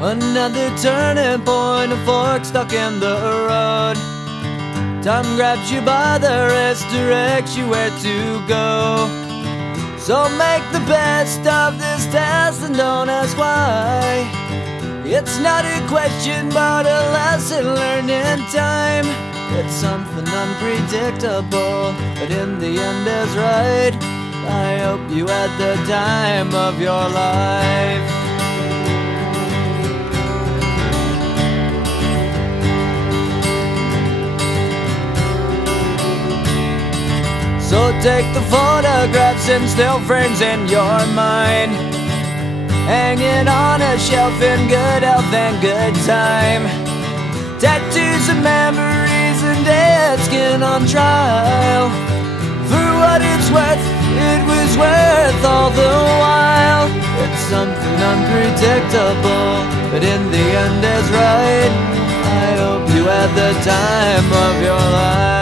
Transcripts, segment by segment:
Another turning point, a fork stuck in the road. Time grabs you by the wrist, directs you where to go. So make the best of this test and don't ask why. It's not a question but a lesson learned in time. It's something unpredictable, but in the end is right. I hope you had the time of your life. So take the photographs and still frames in your mind, hanging on a shelf in good health and good time. Tattoos of memories and dead skin on trial. For what it's worth, it was worth all the while. It's something unpredictable, but in the end is right. I hope you had the time of your life.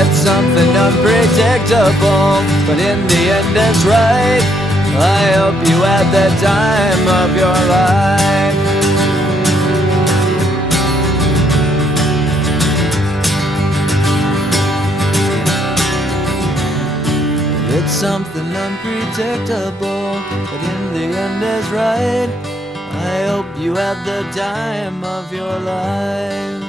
It's something unpredictable, but in the end it's right. I hope you had the time of your life. It's something unpredictable, but in the end is right. I hope you had the time of your life.